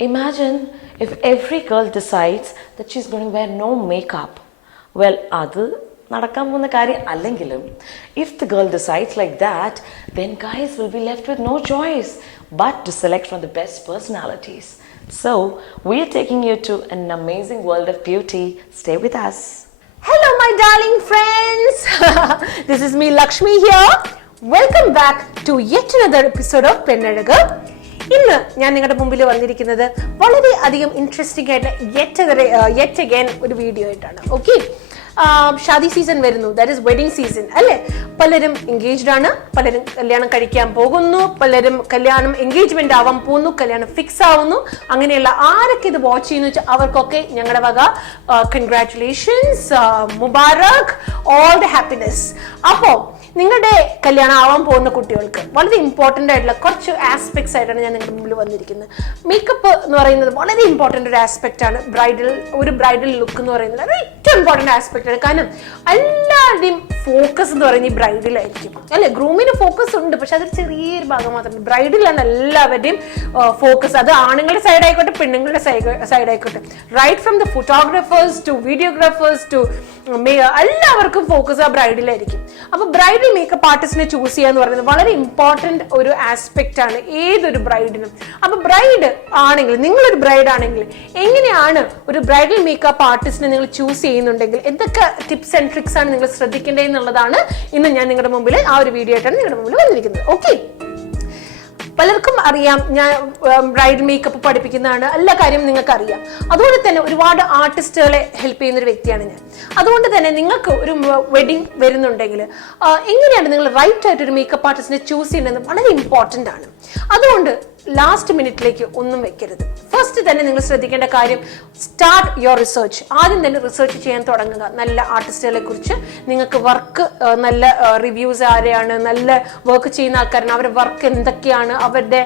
Imagine if every girl decides that she's going to wear no makeup. Well, അത് നടക്കാൻ പോകുന്ന കാര്യം അല്ലെങ്കിലും if the girl decides like that, then guys will be left with no choice but to select from the best personalities. So, we are taking you to an amazing world of beauty. Stay with us. Hello my darling friends. This is me Lakshmi here. Welcome back to yet another episode of Pennalaga. ഇന്ന് ഞാൻ നിങ്ങളുടെ മുമ്പിൽ വന്നിരിക്കുന്നത് വളരെ അധികം interesting ആയിട്ട് yet again ഒരു video ആയിട്ടാണ്. ഓക്കെ, ഷാദി സീസൺ വരുന്നു, ദാറ്റ് ഈസ് വെഡിങ് സീസൺ അല്ലേ? പലരും എൻഗേജ്ഡ് ആണ്, പലരും കല്യാണം കഴിക്കാൻ പോകുന്നു, പലരും കല്യാണം എൻഗേജ്മെന്റ് ആവാൻ പോകുന്നു, കല്യാണം ഫിക്സ് ആവുന്നു. അങ്ങനെയുള്ള ആരൊക്കെ ഇത് വാച്ച് ചെയ്യുന്നു വെച്ചാൽ അവർക്കൊക്കെ ഞങ്ങളുടെ വക congratulations, Mubarak, all the happiness. അപ്പോൾ നിങ്ങളുടെ കല്യാണം ആവാൻ പോകുന്ന കുട്ടികൾക്ക് വളരെ ഇമ്പോർട്ടൻ്റ് ആയിട്ടുള്ള കുറച്ച് ആസ്പെക്ട്സ് ആയിട്ടാണ് ഞാൻ നിങ്ങളുടെ മുമ്പിൽ വന്നിരിക്കുന്നത്. മേക്കപ്പ് എന്ന് പറയുന്നത് വളരെ ഇമ്പോർട്ടൻ്റ് ഒരു ആസ്പെക്റ്റ് ആണ്. ഒരു ബ്രൈഡൽ ലുക്ക് എന്ന് പറയുന്നത് ഏറ്റവും ഇമ്പോർട്ടൻ്റ് ആസ്പെക്റ്റ് ആണ്. കാരണം എല്ലാവരുടെയും ഫോക്കസ് എന്ന് പറയുന്നത് ഈ ബ്രൈഡിലായിരിക്കും അല്ലെ? ഗ്രൂമിന് ഫോക്കസ് ഉണ്ട്, പക്ഷെ അതൊരു ചെറിയൊരു ഭാഗം മാത്രമേ. ബ്രൈഡിലാണ് എല്ലാവരുടെയും ഫോക്കസ്. അത് ആണുങ്ങളുടെ സൈഡ് ആയിക്കോട്ടെ, പെണ്ണുങ്ങളുടെ സൈഡ് ആയിക്കോട്ടെ, right from the photographers to videographers to എല്ലാവർക്കും ഫോക്കസ് ആ ബ്രൈഡിലായിരിക്കും. അപ്പൊ ബ്രൈഡൽ മേക്കപ്പ് ആർട്ടിസ്റ്റിനെ ചൂസ് ചെയ്യുക എന്ന് പറയുന്നത് വളരെ ഇമ്പോർട്ടന്റ് ഒരു ആസ്പെക്ട് ആണ് ഏതൊരു ബ്രൈഡിനും. അപ്പൊ ബ്രൈഡ് ആണെങ്കിൽ, നിങ്ങളൊരു ബ്രൈഡ് ആണെങ്കിൽ എങ്ങനെയാണ് ഒരു ബ്രൈഡൽ മേക്കപ്പ് ആർട്ടിസ്റ്റിനെ നിങ്ങൾ ചൂസ് ചെയ്യുന്നുണ്ടെങ്കിൽ എന്തൊക്കെ ടിപ്സ് ആൻഡ് ട്രിക്സ് ആണ് നിങ്ങൾ ശ്രദ്ധിക്കേണ്ടത് എന്നുള്ളതാണ് ഇന്ന് ഞാൻ നിങ്ങളുടെ മുമ്പിൽ ആ ഒരു വീഡിയോ ആയിട്ടാണ് നിങ്ങളുടെ മുമ്പിൽ വന്നിരിക്കുന്നത്. ഓക്കെ, പലർക്കും അറിയാം ഞാൻ ബ്രൈഡൽ മേക്കപ്പ് പഠിപ്പിക്കുന്നതാണ്, എല്ലാ കാര്യം നിങ്ങൾക്ക് അറിയാം. അതുകൊണ്ട് തന്നെ ഒരുപാട് ആർട്ടിസ്റ്റുകളെ ഹെൽപ്പ് ചെയ്യുന്ന ഒരു വ്യക്തിയാണ് ഞാൻ. അതുകൊണ്ട് തന്നെ നിങ്ങൾക്ക് ഒരു വെഡിങ് വരുന്നുണ്ടെങ്കിൽ എങ്ങനെയാണ് നിങ്ങൾ റൈറ്റ് ആയിട്ട് ഒരു മേക്കപ്പ് ആർട്ടിസ്റ്റിനെ ചൂസ് ചെയ്യേണ്ടത് വളരെ ഇമ്പോർട്ടൻ്റ് ആണ്. അതുകൊണ്ട് ലാസ്റ്റ് മിനിറ്റിലേക്ക് ഒന്നും വെക്കരുത്. ഫസ്റ്റ് തന്നെ നിങ്ങൾ ശ്രദ്ധിക്കേണ്ട കാര്യം, സ്റ്റാർട്ട് യുവർ റിസർച്ച്. ആദ്യം തന്നെ റിസർച്ച് ചെയ്യാൻ തുടങ്ങുക നല്ല ആർട്ടിസ്റ്റുകളെ കുറിച്ച്. നിങ്ങൾക്ക് വർക്ക്, നല്ല റിവ്യൂസ് ആരെയാണ്, നല്ല വർക്ക് ചെയ്യുന്ന ആൾക്കാരാണ്, അവരുടെ വർക്ക് എന്തൊക്കെയാണ്, അവരുടെ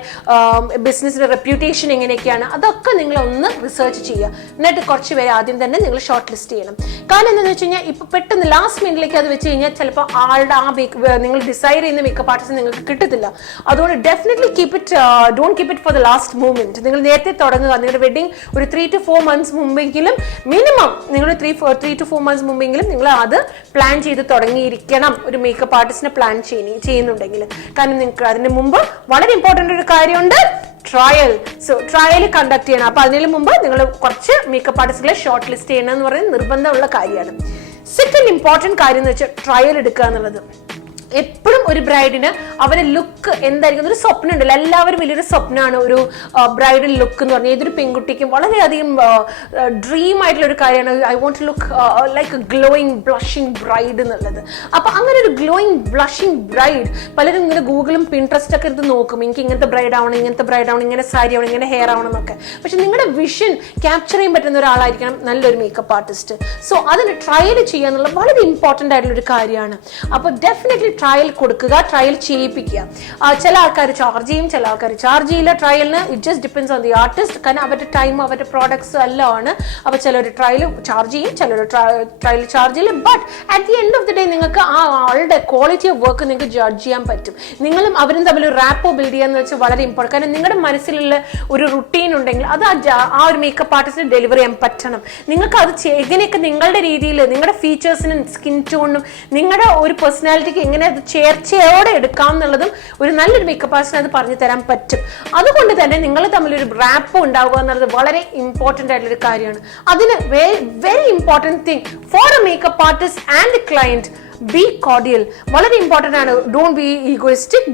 ബിസിനസ്സിന്റെ റെപ്യൂട്ടേഷൻ എങ്ങനെയൊക്കെയാണ്, അതൊക്കെ നിങ്ങൾ ഒന്ന് റിസർച്ച് ചെയ്യുക. എന്നിട്ട് കുറച്ച് പേര് ആദ്യം തന്നെ നിങ്ങൾ ഷോർട്ട് ലിസ്റ്റ് ചെയ്യണം. കാരണം എന്താണെന്ന് വെച്ച് കഴിഞ്ഞാൽ ഇപ്പൊ പെട്ടെന്ന് ലാസ്റ്റ് മിനിറ്റിലേക്ക് അത് വെച്ച് കഴിഞ്ഞാൽ ചിലപ്പോൾ ആളുടെ ആ നിങ്ങൾ ഡിസൈഡ് ചെയ്യുന്ന മേക്കപ്പ് ആർട്ടിസ്റ്റ് നിങ്ങൾക്ക് കിട്ടത്തില്ല. അതുകൊണ്ട് definitely don't keep it for the last moment. നിങ്ങൾ നേരത്തെ തുടങ്ങുക. നിങ്ങളുടെ വെഡിങ് ഒരു 3 to 4 months മുമ്പെങ്കിലും, മിനിമം നിങ്ങൾ 3 to 4 months മുമ്പെങ്കിലും നിങ്ങൾ അത് പ്ലാൻ ചെയ്ത് തുടങ്ങിയിരിക്കണം ഒരു മേക്കപ്പ് ആർട്ടിസ്റ്റിനെ പ്ലാൻ ചെയ്യുന്നുണ്ടെങ്കിൽ. കാരണം നിങ്ങൾക്ക് അതിന് മുമ്പ് വളരെ ഇമ്പോർട്ടൻ്റ് ഒരു കാര്യമുണ്ട്, ട്രയൽ. സോ ട്രയൽ കണ്ടക്ട് ചെയ്യണം. അപ്പൊ അതിന് മുമ്പ് നിങ്ങൾ കുറച്ച് മേക്കപ്പ് ആർട്ടിസ്റ്റുകളെ ഷോർട്ട് ലിസ്റ്റ് ചെയ്യണം എന്ന് പറയുന്നത് നിർബന്ധമുള്ള കാര്യമാണ്. സെക്കൻഡ് ഇമ്പോർട്ടൻറ്റ് കാര്യം എന്ന് വെച്ചാൽ ട്രയൽ എടുക്കുക എന്നുള്ളത്. എപ്പോഴും ഒരു ബ്രൈഡിന് അവരുടെ ലുക്ക് എന്തായിരിക്കും ഒരു സ്വപ്നം ഉണ്ടല്ലോ, എല്ലാവരും വലിയൊരു സ്വപ്നമാണ് ഒരു ബ്രൈഡൽ ലുക്ക് എന്ന് പറഞ്ഞാൽ. ഏതൊരു പെൺകുട്ടിക്കും വളരെയധികം ഡ്രീം ആയിട്ടുള്ള ഒരു കാര്യമാണ് I want to look like a glowing blushing bride എന്നുള്ളത്. അപ്പൊ അങ്ങനെ ഒരു ഗ്ലോയിങ് ബ്ലഷിംഗ് ബ്രൈഡ് പലരും ഇങ്ങനെ ഗൂഗിളും പിൻട്രസ്റ്റ് ഒക്കെ എടുത്ത് നോക്കും, എനിക്ക് ഇങ്ങനത്തെ ബ്രൈഡ് ആവണം, ഇങ്ങനത്തെ ബ്രൈഡ് ആവണം, ഇങ്ങനെ സാരി ആവണം, ഇങ്ങനെ ഹെയർ ആവണം എന്നൊക്കെ. പക്ഷെ നിങ്ങളുടെ വിഷൻ ക്യാപ്ചർ ചെയ്യാൻ പറ്റുന്ന ഒരാളായിരിക്കണം നല്ലൊരു മേക്കപ്പ് ആർട്ടിസ്റ്റ്. സോ അതിന് ട്രയൽ ചെയ്യുക എന്നുള്ളത് വളരെ ഇമ്പോർട്ടൻ്റ് ആയിട്ടുള്ള ഒരു കാര്യമാണ്. അപ്പൊ ഡെഫിനറ്റ്ലി ട്രയൽ കൊടുക്കുക, ട്രയൽ ചെയ്യിപ്പിക്കുക. ചില ആൾക്കാർ ചാർജ് ചെയ്യും, ചില ആൾക്കാർ ചാർജ് ചെയ്യില്ല ട്രയലിന്. It just depends on the artist. കാരണം അവരുടെ ടൈം, അവരുടെ പ്രോഡക്ട്സ് എല്ലാം ആണ്. അപ്പൊ ചിലർ ട്രയൽ ചാർജ് ചെയ്യും, ചിലർ ട്രയൽ ചാർജ് ചെയ്യില്ല. But at the end of the day നിങ്ങൾക്ക് ആ ആളുടെ ക്വാളിറ്റി ഓഫ് വർക്ക് നിങ്ങൾക്ക് ജഡ്ജ് ചെയ്യാൻ പറ്റും. നിങ്ങളും അവരും തമ്മിൽ ഒരു റാപ്പോ ബിൽഡ് ചെയ്യാന്ന് വെച്ചാൽ വളരെ ഇമ്പോർട്ടൻ്റ്. കാരണം നിങ്ങളുടെ മനസ്സിലുള്ള ഒരു റുട്ടീൻ ഉണ്ടെങ്കിൽ അത് ആ ഒരു മേക്കപ്പ് ആർട്ടിസ്റ്റിന് ഡെലിവർ ചെയ്യാൻ പറ്റണം. നിങ്ങൾക്ക് അത് എങ്ങനെയൊക്കെ നിങ്ങളുടെ രീതിയിൽ, നിങ്ങളുടെ ഫീച്ചേഴ്സിനും സ്കിൻ ടോണിനും നിങ്ങളുടെ ഒരു പേഴ്സണാലിറ്റിക്ക് എങ്ങനെ അത് ചേർച്ചയോടെ എടുക്കാം എന്നുള്ളതും ഒരു നല്ലൊരു മേക്കപ്പ് ആർട്ടിസ്റ്റിന് അത് പറഞ്ഞു തരാൻ പറ്റും. അതുകൊണ്ട് തന്നെ നിങ്ങൾ തമ്മിൽ ഒരു റാപ്പ് ഉണ്ടാവുക എന്നുള്ളത് വളരെ ഇമ്പോർട്ടൻ്റ് ആയിട്ടുള്ള ഒരു കാര്യമാണ്. അതിന് very important thing for a makeup artist and the client, be cordial. വളരെ ഇമ്പോർട്ടൻ്റ് ആണ്. Don't be egoistic,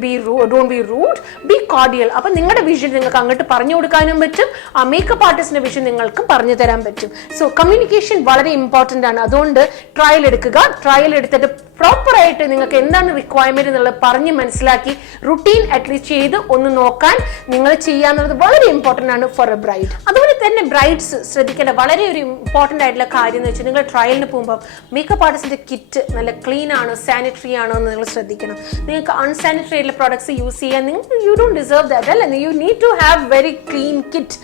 don't be rude, be cordial. അപ്പൊ നിങ്ങളുടെ വിഷൻ നിങ്ങൾക്ക് അങ്ങോട്ട് പറഞ്ഞു കൊടുക്കാനും പറ്റും, ആ മേക്കപ്പ് ആർട്ടിസ്റ്റിന്റെ വിഷൻ നിങ്ങൾക്കും പറഞ്ഞു തരാൻ പറ്റും. സോ കമ്മ്യൂണിക്കേഷൻ വളരെ ഇമ്പോർട്ടൻ്റ് ആണ്. അതുകൊണ്ട് ട്രയൽ എടുക്കുക. ട്രയൽ എടുത്തിട്ട് പ്രോപ്പറായിട്ട് നിങ്ങൾക്ക് എന്താണ് റിക്വയർമെന്റ് എന്നുള്ളത് പറഞ്ഞ് മനസ്സിലാക്കി റുട്ടീൻ അറ്റ്ലീസ്റ്റ് ചെയ്ത് ഒന്ന് നോക്കാൻ നിങ്ങൾ ചെയ്യാന്നുള്ളത് വളരെ ഇമ്പോർട്ടൻ്റ് ആണ് ഫോർ എ ബ്രൈഡ്. അതുപോലെ തന്നെ ബ്രൈഡ്സ് ശ്രദ്ധിക്കേണ്ട വളരെ ഒരു ഇമ്പോർട്ടൻ്റ് ആയിട്ടുള്ള കാര്യം എന്ന് വെച്ചാൽ നിങ്ങൾ ട്രയലിന് പോകുമ്പോൾ മേക്കപ്പ് ആർട്ടിസ്റ്റിന്റെ കിറ്റ് നല്ല ക്ലീൻ ക്ലീൻ ആണോ സാനിറ്ററി ആണോ എന്ന് നിങ്ങൾ ശ്രദ്ധിക്കണം. നിങ്ങൾക്ക് അൺസാനിറ്ററി ആയിട്ടുള്ള പ്രോഡക്ട്സ് യൂസ് ചെയ്യാൻ യു ഡോണ്ട് ഡിസേർവ് ദാറ്റ് അല്ല. You need to have very clean kit.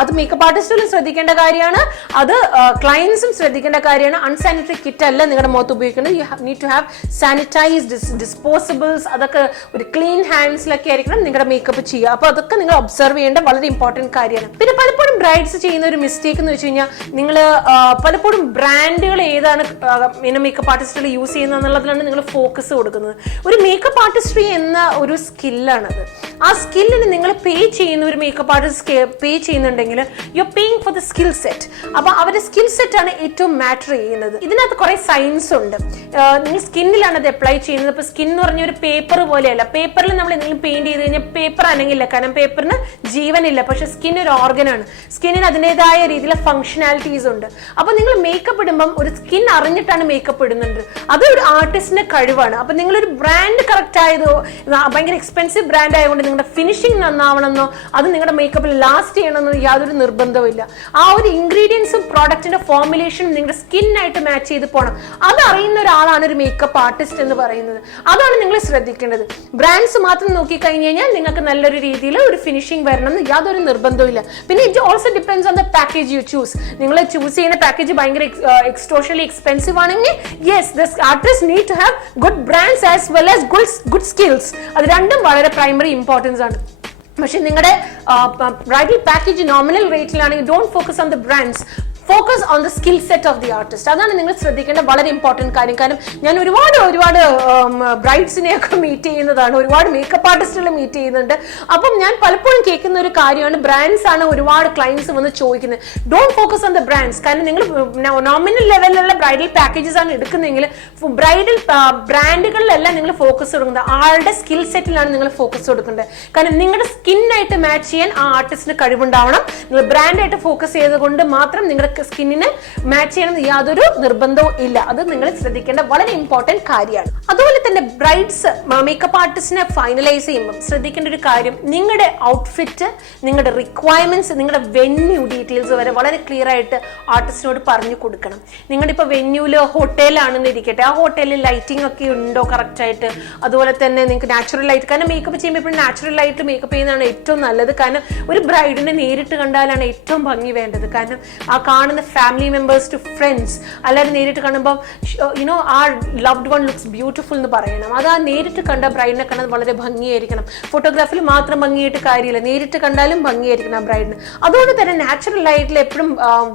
അത് മേക്കപ്പ് ആർട്ടിസ്റ്റുകളും ശ്രദ്ധിക്കേണ്ട കാര്യമാണ്, അത് ക്ലയൻസും ശ്രദ്ധിക്കേണ്ട കാര്യമാണ്. അൺസാനിറ്ററി കിറ്റ് അല്ല നിങ്ങളുടെ മുഖത്ത് ഉപയോഗിക്കുന്നത്. You need to have sanitised disposables. അതൊക്കെ ഒരു ക്ലീൻ ഹാൻഡ്സിലൊക്കെ ആയിരിക്കണം നിങ്ങളുടെ മേക്കപ്പ് ചെയ്യുക. അപ്പോൾ അതൊക്കെ നിങ്ങൾ ഒബ്സർവ് ചെയ്യേണ്ട വളരെ ഇമ്പോർട്ടൻറ്റ് കാര്യമാണ്. പിന്നെ പലപ്പോഴും ബ്രൈഡ്സ് ചെയ്യുന്ന ഒരു മിസ്റ്റേക്ക് എന്ന് വെച്ച് കഴിഞ്ഞാൽ നിങ്ങൾ പലപ്പോഴും ബ്രാൻഡുകൾ ഏതാണ് മേക്കപ്പ് ആർട്ടിസ്റ്റുകൾ യൂസ് ചെയ്യുന്നത് എന്നുള്ളതിലാണ് നിങ്ങൾ ഫോക്കസ് കൊടുക്കുന്നത്. ഒരു മേക്കപ്പ് ആർട്ടിസ്ട്രി എന്ന ഒരു സ്കില്ലാണത്. ആ സ്കില്ലിന് നിങ്ങൾ പേ ചെയ്യുന്ന ഒരു മേക്കപ്പ് ആർട്ടിസ്റ്റ് പേ ചെയ്യുന്നുണ്ടെങ്കിൽ you are paying for the skill set. അപ്പൊ അവരുടെ സ്കിൽ സെറ്റ് ആണ് ഏറ്റവും മാറ്റർ ചെയ്യുന്നത്. ഇതിനകത്ത് കുറെ സയൻസ് ഉണ്ട്. നിങ്ങൾ സ്കിന്നിലാണ് അത് അപ്ലൈ ചെയ്യുന്നത്. ഇപ്പൊ സ്കിൻ എന്ന് പറഞ്ഞ ഒരു പേപ്പർ പോലെയല്ല. പേപ്പറിൽ നമ്മൾ എന്തെങ്കിലും പെയിന്റ് ചെയ്ത് കഴിഞ്ഞാൽ പേപ്പർ അനങ്ങില്ല, കാരണം പേപ്പറിന് ജീവനില്ല. പക്ഷെ സ്കിൻ ഒരു ഓർഗനാണ്. സ്കിന്നിന് അതിൻ്റെതായ രീതിയിലെ ഫംഗ്ഷനാലിറ്റീസ് ഉണ്ട്. അപ്പൊ നിങ്ങൾ മേക്കപ്പ് ഇടുമ്പം ഒരു സ്കിൻ അറിഞ്ഞിട്ടാണ് മേക്കപ്പ് ഇടുന്നുണ്ട്. അത് ഒരു ആർട്ടിസ്റ്റിന്റെ കഴിവാണ്. അപ്പൊ നിങ്ങളൊരു ബ്രാൻഡ് കറക്റ്റ് ആയതോ ഭയങ്കര എക്സ്പെൻസീവ് ബ്രാൻഡ് ആയതുകൊണ്ട് നിങ്ങളുടെ ഫിനിഷിംഗ് നന്നാവണമെന്നോ അത് നിങ്ങളുടെ മേക്കപ്പിൽ ലാസ്റ്റ് ചെയ്യണമെന്നോ യാതൊരു നിർബന്ധമില്ല. ആ ഒരു ഇൻഗ്രീഡിയൻസും പ്രോഡക്റ്റിന്റെ ഫോർമുലേഷനും നിങ്ങളുടെ സ്കിന്നായിട്ട് മാച്ച് ചെയ്ത് പോകണം. അത് അറിയുന്ന ഒരാളാണ് ഒരു മേക്കപ്പ് ആർട്ടിസ്റ്റ് എന്ന് പറയുന്നത്. അതാണ് നിങ്ങൾ ശ്രദ്ധിക്കേണ്ടത്. ബ്രാൻഡ്സ് മാത്രം നോക്കിക്കഴിഞ്ഞ് കഴിഞ്ഞാൽ നിങ്ങൾക്ക് നല്ലൊരു രീതിയിൽ ഒരു ഫിനിഷിംഗ് വരണം എന്ന് യാതൊരു നിർബന്ധമില്ല. പിന്നെ it also depends on the package you choose. നിങ്ങൾ ചൂസ് ചെയ്യുന്ന പാക്കേജ് ഭയങ്കര എക്സ്ട്രോഷ്യലി എക്സ്പെൻസീവ് ആണെങ്കിൽ yes this artist need to have good brands as well as good skills. അത് രണ്ടും വളരെ പ്രൈമറി ഇമ്പോർട്ടൻസ് ആണ്. പക്ഷെ നിങ്ങളുടെ ബ്രൈഡൽ പാക്കേജ് നോമിനൽ റേറ്റിലാണെങ്കിൽ don't focus on the brands, focus on the skill set of the artist. അതാണ് നിങ്ങൾ ശ്രദ്ധിക്കേണ്ട വളരെ ഇമ്പോർട്ടൻറ്റ് കാര്യം. കാരണം ഞാൻ ഒരുപാട് ബ്രൈഡ്സിനെയൊക്കെ മീറ്റ് ചെയ്യുന്നതാണ്, ഒരുപാട് മേക്കപ്പ് ആർട്ടിസ്റ്റുകളെ മീറ്റ് ചെയ്യുന്നുണ്ട്. അപ്പം ഞാൻ പലപ്പോഴും കേൾക്കുന്ന ഒരു കാര്യമാണ് ബ്രാൻഡ്സ് ആണ് ഒരുപാട് ക്ലയൻസ് വന്ന് ചോദിക്കുന്നത്. Don't focus on the brands. കാരണം നിങ്ങൾ നോമിനൽ ലെവലിലുള്ള ബ്രൈഡൽ പാക്കേജസ് ആണ് എടുക്കുന്നതെങ്കിൽ ബ്രൈഡൽ ബ്രാൻഡുകളിലല്ല നിങ്ങൾ ഫോക്കസ് കൊടുക്കുന്നത്, ആളുടെ സ്കിൽ സെറ്റിലാണ് നിങ്ങൾ ഫോക്കസ് കൊടുക്കേണ്ടത്. കാരണം നിങ്ങളുടെ സ്കിന്നായിട്ട് മാച്ച് ചെയ്യാൻ ആ ആർട്ടിസ്റ്റിന് കഴിവുണ്ടാവണം. നിങ്ങൾ ബ്രാൻഡായിട്ട് ഫോക്കസ് ചെയ്തുകൊണ്ട് മാത്രം നിങ്ങളുടെ സ്കിന്നിന് മാച്ച് ചെയ്യണമെന്ന് യാതൊരു നിർബന്ധവും ഇല്ല. അത് നിങ്ങൾ ശ്രദ്ധിക്കേണ്ട വളരെ ഇമ്പോർട്ടന്റ് കാര്യമാണ്. അതുപോലെ തന്നെ ബ്രൈഡ്സ് മേക്കപ്പ് ആർട്ടിസ്റ്റിനെ ഫൈനലൈസ് ചെയ്യുമ്പോൾ ശ്രദ്ധിക്കേണ്ട ഒരു കാര്യം, നിങ്ങളുടെ ഔട്ട്ഫിറ്റ്, നിങ്ങളുടെ റിക്വയർമെന്റ്സ്, നിങ്ങളുടെ വെന്യൂ ഡീറ്റെയിൽസ് വരെ വളരെ ക്ലിയർ ആയിട്ട് ആർട്ടിസ്റ്റിനോട് പറഞ്ഞു കൊടുക്കണം. നിങ്ങളുടെ ഇപ്പോൾ വെന്യൂല് ഹോട്ടലാണെന്ന് ഇരിക്കട്ടെ, ആ ഹോട്ടലിൽ ലൈറ്റിംഗ് ഒക്കെ ഉണ്ടോ കറക്റ്റ് ആയിട്ട്. അതുപോലെ തന്നെ നിങ്ങൾക്ക് നാച്ചുറൽ ലൈറ്റ്, കാരണം മേക്കപ്പ് ചെയ്യുമ്പോൾ എപ്പോഴും നാച്ചുറൽ ലൈറ്റ് മേക്കപ്പ് ചെയ്യുന്നതാണ് ഏറ്റവും നല്ലത്. കാരണം ഒരു ബ്രൈഡിനെ നേരിട്ട് കണ്ടാലാണ് ഏറ്റവും ഭംഗി വേണ്ടത്. കാരണം ആ കാണുന്ന ഫാമിലി മെമ്പേഴ്സ് ടു ഫ്രണ്ട്സ്, അല്ലാതെ നേരിട്ട് കാണുമ്പോൾ യുനോ ആ ലവ്ഡ് വൺ ലുക്സ് ബ്യൂട്ടിഫുൾ എന്ന് പറയണം. അത് ആ നേരിട്ട് കണ്ട ബ്രൈഡിനെ കണ്ടാൽ വളരെ ഭംഗിയായിരിക്കണം. ഫോട്ടോഗ്രാഫിൽ മാത്രം ഭംഗിയായിട്ട് കാര്യമില്ല, നേരിട്ട് കണ്ടാലും ഭംഗിയായിരിക്കണം ആ ബ്രൈഡിന്. അതുകൊണ്ട് തന്നെ നാച്ചുറൽ ലൈറ്റിൽ എപ്പോഴും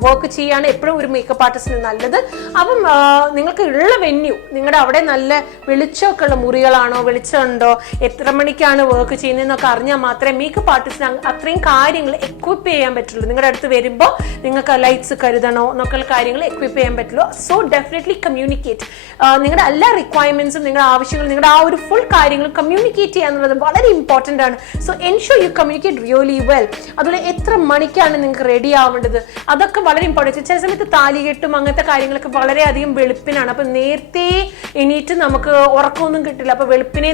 വർക്ക് ചെയ്യാണ് എപ്പോഴും ഒരു മേക്കപ്പ് ആർട്ടിസ്റ്റിന് നല്ലത്. അപ്പം നിങ്ങൾക്ക് ഉള്ള വെന്യൂ, നിങ്ങളുടെ അവിടെ നല്ല വെളിച്ചമൊക്കെ ഉള്ള മുറികളാണോ, വെളിച്ചമുണ്ടോ, എത്ര മണിക്കാണ് വർക്ക് ചെയ്യുന്നതെന്നൊക്കെ അറിഞ്ഞാൽ മാത്രമേ മേക്കപ്പ് ആർട്ടിസ്റ്റിന് അത്രയും കാര്യങ്ങൾ എക്വിപ്പ് ചെയ്യാൻ പറ്റുള്ളൂ. നിങ്ങളുടെ അടുത്ത് വരുമ്പോൾ നിങ്ങൾക്ക് ലൈറ്റ്സ് കരുതണോ എന്നൊക്കെയുള്ള കാര്യങ്ങൾ എക്വിപ്പ് ചെയ്യാൻ പറ്റുള്ളൂ. So definitely communicate. നിങ്ങളുടെ എല്ലാ റിക്വയർമെന്റ്സും, നിങ്ങളുടെ ആവശ്യങ്ങളും, നിങ്ങളുടെ ആ ഒരു ഫുൾ കാര്യങ്ങളും കമ്മ്യൂണിക്കേറ്റ് ചെയ്യുക എന്നുള്ളത് വളരെ ഇമ്പോർട്ടൻ്റ് ആണ്. So ensure U communicate really well. അതുപോലെ എത്ര മണിക്കാണ് നിങ്ങൾക്ക് റെഡി ആവേണ്ടത്, അതൊക്കെ വളരെ ഇമ്പോർട്ടൻറ്റ്. ചില സമയത്ത് താലികെട്ടും അങ്ങനത്തെ കാര്യങ്ങളൊക്കെ വളരെയധികം വെളുപ്പിനാണ്. അപ്പം നേരത്തെ എണീറ്റ് നമുക്ക് ഉറക്കമൊന്നും കിട്ടില്ല. അപ്പം വെളുപ്പിനെ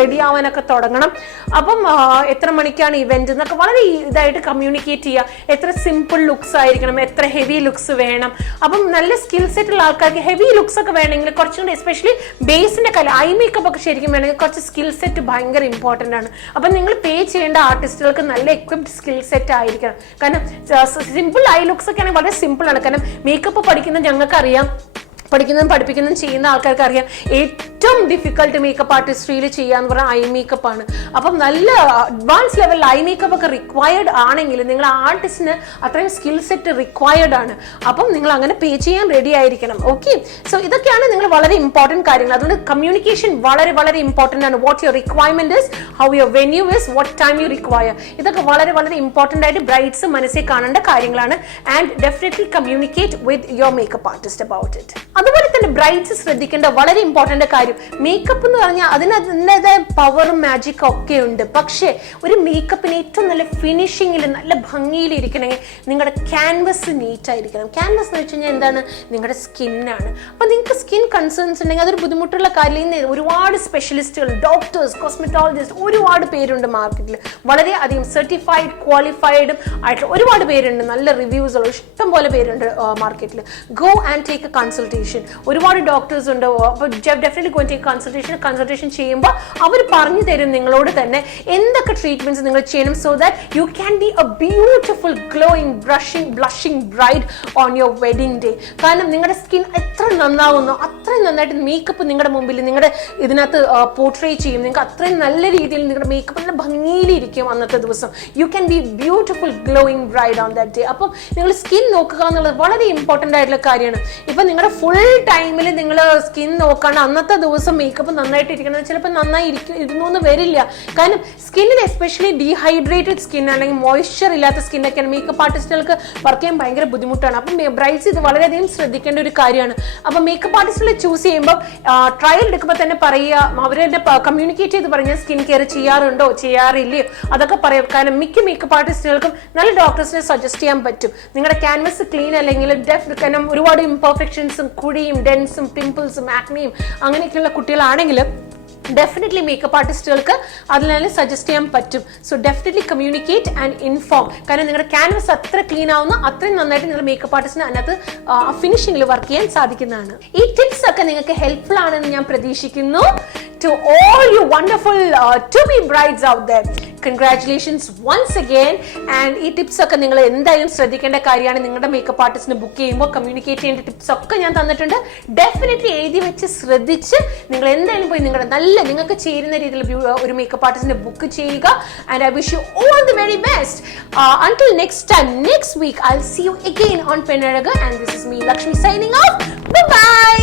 റെഡി ആവാനൊക്കെ തുടങ്ങണം. അപ്പം എത്ര മണിക്കാണ് ഇവന്റ് എന്നൊക്കെ വളരെ ഇതായിട്ട് കമ്മ്യൂണിക്കേറ്റ് ചെയ്യുക. എത്ര സിമ്പിൾ ലുക്സ് ആയിരിക്കണം, എത്ര ഹെവി ലുക്സ് വേണം. അപ്പം നല്ല സ്കിൽ സെറ്റ് ഉള്ള ആൾക്കാർക്ക് ഹെവി ലുക്സ് ഒക്കെ വേണമെങ്കിൽ കുറച്ചും കൂടി എസ്പെഷ്യലി ബേസിന്റെ കാര്യം ഐ മേക്കപ്പ് ഒക്കെ ശരിക്കും വേണമെങ്കിൽ കുറച്ച് സ്കിൽ സെറ്റ് ഭയങ്കര ഇമ്പോർട്ടൻ്റ് ആണ്. അപ്പം നിങ്ങൾ പേ ചെയ്യേണ്ട ആർട്ടിസ്റ്റുകൾക്ക് നല്ല എക്വിപ്ഡ് സ്കിൽ സെറ്റ് ആയിരിക്കണം. കാരണം സിമ്പിൾ ഐ ലുക്സ് ഒക്കെ ആണെങ്കിൽ വളരെ സിമ്പിൾ ആണ്. കാരണം മേക്കപ്പ് പഠിക്കുന്നത് ഞങ്ങൾക്കറിയാം, പഠിക്കുന്നതും പഠിപ്പിക്കുന്നതും ചെയ്യുന്ന ആൾക്കാർക്ക് അറിയാം ഏറ്റവും ഡിഫിക്കൽട്ട് മേക്കപ്പ് ആർട്ടിസ്ട്രിയിൽ ചെയ്യാന്ന് പറഞ്ഞാൽ ഐ മേക്കപ്പ് ആണ്. അപ്പം നല്ല അഡ്വാൻസ് ലെവലിൽ ഐ മേക്കപ്പ് ഒക്കെ റിക്വയർഡ് ആണെങ്കിൽ നിങ്ങൾ ആർട്ടിസ്റ്റിന് അത്രയും സ്കിൽ സെറ്റ് റിക്വയർഡ് ആണ്. അപ്പം നിങ്ങൾ അങ്ങനെ പേ ചെയ്യാൻ റെഡി ആയിരിക്കണം. ഓക്കെ, സോ ഇതൊക്കെയാണ് നിങ്ങൾ വളരെ ഇമ്പോർട്ടൻറ്റ് കാര്യങ്ങൾ. അതുകൊണ്ട് കമ്മ്യൂണിക്കേഷൻ വളരെ വളരെ ഇമ്പോർട്ടൻ്റ് ആണ്. What your requirement is, how your venue is, what time you require. ഇതൊക്കെ വളരെ വളരെ ഇമ്പോർട്ടൻ്റ് ആയിട്ട് ബ്രൈഡ്സ് മനസ്സിൽ കാണേണ്ട കാര്യങ്ങളാണ്. And definitely communicate with your makeup artist about it. അതുപോലെ തന്നെ ബ്രൈഡ്സ് ശ്രദ്ധിക്കേണ്ട വളരെ ഇമ്പോർട്ടൻ്റ് കാര്യം, മേക്കപ്പ് എന്ന് പറഞ്ഞാൽ അതിന് അതിൻ്റെതായ പവറും മാജിക്കും ഒക്കെ ഉണ്ട്. പക്ഷേ ഒരു മേക്കപ്പിന് ഏറ്റവും നല്ല ഫിനിഷിങ്ങിൽ നല്ല ഭംഗിയിൽ ഇരിക്കണമെങ്കിൽ നിങ്ങളുടെ ക്യാൻവസ് നീറ്റ് ആയിരിക്കണം. ക്യാൻവസ് എന്ന് വെച്ച് കഴിഞ്ഞാൽ എന്താണ്, നിങ്ങളുടെ സ്കിന്നാണ്. അപ്പം നിങ്ങൾക്ക് സ്കിൻ കൺസേൺസ് ഉണ്ടെങ്കിൽ അതൊരു ബുദ്ധിമുട്ടുള്ള കാര്യം. ഇന്ന് ഒരുപാട് സ്പെഷ്യലിസ്റ്റുകൾ, ഡോക്ടേഴ്സ്, കോസ്മെറ്റോളജിസ്റ്റ് ഒരുപാട് പേരുണ്ട് മാർക്കറ്റിൽ. വളരെയധികം സർട്ടിഫൈഡ് ക്വാളിഫൈഡും ആയിട്ടുള്ള ഒരുപാട് പേരുണ്ട്. നല്ല റിവ്യൂസ് ഉള്ള ഇഷ്ടം പോലെ പേരുണ്ട് മാർക്കറ്റിൽ. Go and take a consultation. Consultation. ഒരുപാട് ഡോക്ടേഴ്സ് ഉണ്ട്. അപ്പോൾ definitely going to take consultation ചെയ്യുമ്പോൾ അവർ പറഞ്ഞു തരും നിങ്ങളോട് തന്നെ എന്തൊക്കെ ട്രീറ്റ്മെന്റ്സ് നിങ്ങൾ ചെയ്യണം, so that you can be A beautiful glowing blushing bride on your wedding day. കാരണം നിങ്ങളുടെ സ്കിൻ എത്ര നന്നാവുന്നോ അത്രയും നന്നായിട്ട് മേക്കപ്പ് നിങ്ങളുടെ മുമ്പിൽ നിങ്ങളുടെ ഇതിനകത്ത് പോർട്രേ ചെയ്യും. നിങ്ങൾക്ക് അത്രയും നല്ല രീതിയിൽ നിങ്ങളുടെ മേക്കപ്പ് നല്ല ഭംഗിയിലിരിക്കും അന്നത്തെ ദിവസം. You can be beautiful glowing bride on that day. അപ്പം നിങ്ങൾ സ്കിൻ നോക്കുക എന്നുള്ളത് വളരെ ഇമ്പോർട്ടൻ്റ് ആയിട്ടുള്ള കാര്യമാണ്. ഇപ്പം നിങ്ങളുടെ ഫുൾ ടൈമിൽ നിങ്ങൾ സ്കിൻ നോക്കാണ്ട് അന്നത്തെ ദിവസം മേക്കപ്പ് നന്നായിട്ട് ഇരിക്കുന്നത് ചിലപ്പോൾ നന്നായി ഇരുന്നു എന്ന് വരില്ല. കാരണം സ്കിന്നിന് എസ്പെഷ്യലി ഡീഹൈഡ്രേറ്റഡ് സ്കിൻ അല്ലെങ്കിൽ മോയ്സ്ചർ ഇല്ലാത്ത സ്കിന്നൊക്കെയാണ് മേക്കപ്പ് ആർട്ടിസ്റ്റുകൾക്ക് വർക്ക് ചെയ്യാൻ ഭയങ്കര ബുദ്ധിമുട്ടാണ്. അപ്പം ബ്രൈഡ്സ് ഇത് വളരെയധികം ശ്രദ്ധിക്കേണ്ട ഒരു കാര്യമാണ്. അപ്പം മേക്കപ്പ് ആർട്ടിസ്റ്റുകളെ ചൂസ് ചെയ്യുമ്പോൾ ട്രയൽ എടുക്കുമ്പോൾ തന്നെ പറയുക, അവരെന്നെ കമ്മ്യൂണിക്കേറ്റ് ചെയ്ത് പറഞ്ഞാൽ സ്കിൻ കെയർ ചെയ്യാറുണ്ടോ ചെയ്യാറില്ലയോ അതൊക്കെ പറയാം. കാരണം മിക്ക മേക്കപ്പ് ആർട്ടിസ്റ്റുകൾക്കും നല്ല ഡോക്ടേഴ്സിനെ സജസ്റ്റ് ചെയ്യാൻ പറ്റും. നിങ്ങളുടെ ക്യാൻവസ് ക്ലീൻ അല്ലെങ്കിൽ കാരണം ഒരുപാട് ഇംപെർഫെക്ഷൻസും കുഴിയും ഡെൻസും പിമ്പിൾസും ആക്നിയും അങ്ങനെയൊക്കെയുള്ള കുട്ടികളാണെങ്കിൽ ഡെഫിനറ്റ്ലി മേക്കപ്പ് ആർട്ടിസ്റ്റുകൾക്ക് അതിൽ സജസ്റ്റ് ചെയ്യാൻ പറ്റും. So definitely communicate and inform. കാരണം നിങ്ങളുടെ ക്യാൻവസ് അത്ര ക്ലീൻ ആവുന്ന അത്രയും നന്നായിട്ട് നിങ്ങളുടെ മേക്കപ്പ് ആർട്ടിസ്റ്റിന് അതിനകത്ത് ഫിനിഷിംഗിൽ വർക്ക് ചെയ്യാൻ സാധിക്കുന്നതാണ്. ഈ ടിപ്സ് ഒക്കെ നിങ്ങൾക്ക് ഹെൽപ്ഫുൾ ആണെന്ന് ഞാൻ പ്രതീക്ഷിക്കുന്നു. To all you wonderful to-be brides out there, congratulations once again. And ഈ ടിപ്സ് ഒക്കെ നിങ്ങൾ എന്തായാലും ശ്രദ്ധിക്കേണ്ട കാര്യമാണ്. നിങ്ങളുടെ മേക്കപ്പ് ആർട്ടിസ്റ്റിനെ ബുക്ക് ചെയ്യുമ്പോൾ കമ്മ്യൂണിക്കേറ്റ് ചെയ്യേണ്ട ടിപ്സ് ഒക്കെ ഞാൻ തന്നിട്ടുണ്ട്. ഡെഫിനറ്റ്ലി എഴുതി വെച്ച് ശ്രദ്ധിച്ച് നിങ്ങൾ എന്തായാലും പോയി നിങ്ങളുടെ നല്ല നിങ്ങൾക്ക് ചേരുന്ന രീതിയിൽ ഒരു മേക്കപ്പ് ആർട്ടിസ്റ്റിനെ ബുക്ക് ചെയ്യുക. And I wish you all the very best. Until next time, next week, I'll see you again on Pennalaga. And this is me, Lakshmi, signing off. Bye-bye.